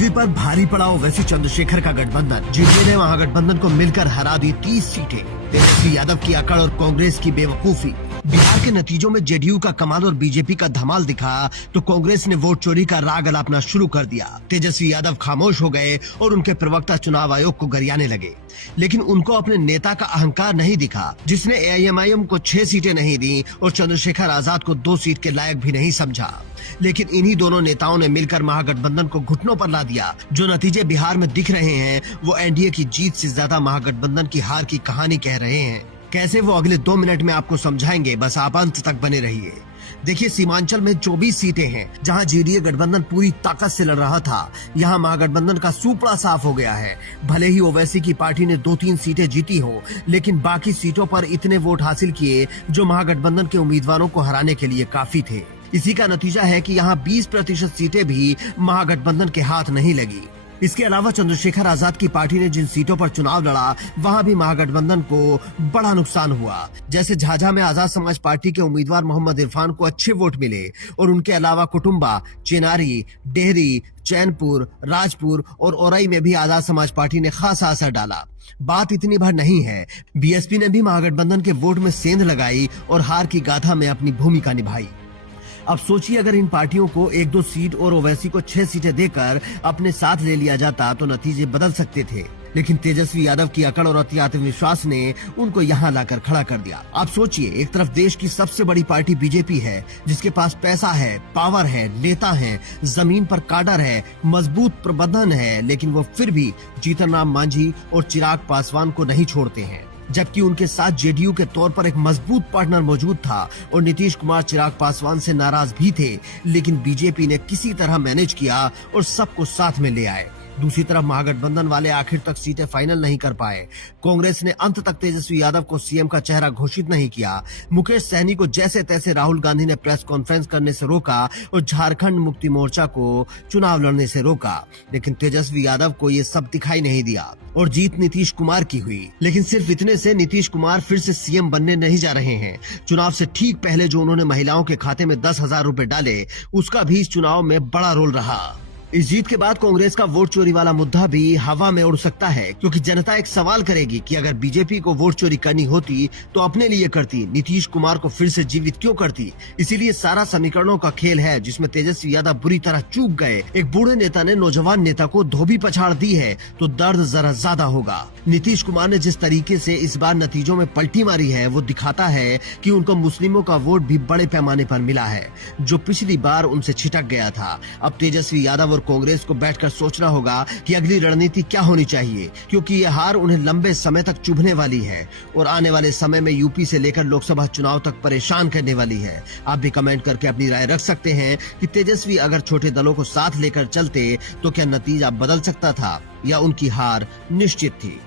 बिजली पर भारी पड़ा ओवैसी चंद्रशेखर का गठबंधन। जेडीयू ने महागठबंधन को मिलकर हरा दी 30 सीटें। तेजस्वी यादव की अकड़ और कांग्रेस की बेवकूफी। बिहार के नतीजों में जेडीयू का कमाल और बीजेपी का धमाल दिखा तो कांग्रेस ने वोट चोरी का राग अलापना शुरू कर दिया। तेजस्वी यादव खामोश हो गए और उनके प्रवक्ता चुनाव आयोग को गरियाने लगे, लेकिन उनको अपने नेता का अहंकार नहीं दिखा, जिसने एआईएमआईएम को 6 सीटें नहीं दी और चंद्रशेखर आजाद को 2 सीट के लायक भी नहीं समझा। लेकिन इन्हीं दोनों नेताओं ने मिलकर महागठबंधन को घुटनों पर ला दिया। जो नतीजे बिहार में दिख रहे हैं वो एनडीए की जीत से ज्यादा महागठबंधन की हार की कहानी कह रहे हैं। कैसे, वो अगले 2 मिनट में आपको समझाएंगे, बस आप अंत तक बने रहिए। देखिए, सीमांचल में 24 सीटें हैं जहां जेडीयू गठबंधन पूरी ताकत से लड़ रहा था। यहां महागठबंधन का सूपड़ा साफ हो गया है। भले ही ओवैसी की पार्टी ने 2-3 सीटें जीती हो, लेकिन बाकी सीटों पर इतने वोट हासिल किए जो महागठबंधन के उम्मीदवारों को हराने के लिए काफी थे। इसी का नतीजा है कि यहाँ 20% सीटें भी महागठबंधन के हाथ नहीं लगी। इसके अलावा चंद्रशेखर आजाद की पार्टी ने जिन सीटों पर चुनाव लड़ा वहां भी महागठबंधन को बड़ा नुकसान हुआ। जैसे झाझा में आजाद समाज पार्टी के उम्मीदवार मोहम्मद इरफान को अच्छे वोट मिले और उनके अलावा कुटुंबा, चेनारी, डेहरी, चैनपुर, राजपुर और औरई में भी आजाद समाज पार्टी ने खासा असर डाला। बात इतनी भर नहीं है, बीएसपी ने भी महागठबंधन के वोट में सेंध लगाई और हार की गाथा में अपनी भूमिका निभाई। अब सोचिए, अगर इन पार्टियों को 1-2 सीट और ओवैसी को 6 सीटें देकर अपने साथ ले लिया जाता तो नतीजे बदल सकते थे, लेकिन तेजस्वी यादव की अकड़ और अति आत्मविश्वास ने उनको यहाँ लाकर खड़ा कर दिया। आप सोचिए, एक तरफ देश की सबसे बड़ी पार्टी बीजेपी है, जिसके पास पैसा है, पावर है, नेता है, जमीन पर काडर है, मजबूत प्रबंधन है, लेकिन वो फिर भी जीतन राम मांझी और चिराग पासवान को नहीं छोड़ते हैं। जबकि उनके साथ जेडीयू के तौर पर एक मजबूत पार्टनर मौजूद था और नीतीश कुमार चिराग पासवान से नाराज भी थे, लेकिन बीजेपी ने किसी तरह मैनेज किया और सबको साथ में ले आए। दूसरी तरफ महागठबंधन वाले आखिर तक सीटें फाइनल नहीं कर पाए। कांग्रेस ने अंत तक तेजस्वी यादव को सीएम का चेहरा घोषित नहीं किया। मुकेश सहनी को जैसे तैसे राहुल गांधी ने प्रेस कॉन्फ्रेंस करने से रोका और झारखंड मुक्ति मोर्चा को चुनाव लड़ने से रोका, लेकिन तेजस्वी यादव को ये सब दिखाई नहीं दिया और जीत नीतीश कुमार की हुई। लेकिन सिर्फ इतने से नीतीश कुमार फिर से सीएम बनने नहीं जा रहे हैं। चुनाव से ठीक पहले जो उन्होंने महिलाओं के खाते में 10,000 रुपए डाले, उसका भी इस चुनाव में बड़ा रोल रहा। इस जीत के बाद कांग्रेस का वोट चोरी वाला मुद्दा भी हवा में उड़ सकता है, क्योंकि जनता एक सवाल करेगी कि अगर बीजेपी को वोट चोरी करनी होती तो अपने लिए करती, नीतीश कुमार को फिर से जीवित क्यों करती। इसीलिए सारा समीकरणों का खेल है, जिसमें तेजस्वी यादव बुरी तरह चूक गए। एक बूढ़े नेता ने नौजवान नेता को धोबी पछाड़ दी है तो दर्द जरा ज्यादा होगा। नीतीश कुमार ने जिस तरीके से इस बार नतीजों में पलटी मारी है, वो दिखाता है कि उनको मुस्लिमों का वोट भी बड़े पैमाने पर मिला है, जो पिछली बार उनसे छिटक गया था। अब तेजस्वी यादव कांग्रेस को बैठकर सोचना होगा कि अगली रणनीति क्या होनी चाहिए, क्योंकि ये हार उन्हें लंबे समय तक चुभने वाली है और आने वाले समय में यूपी से लेकर लोकसभा चुनाव तक परेशान करने वाली है। आप भी कमेंट करके अपनी राय रख सकते हैं कि तेजस्वी अगर छोटे दलों को साथ लेकर चलते तो क्या नतीजा बदल सकता था या उनकी हार निश्चित थी।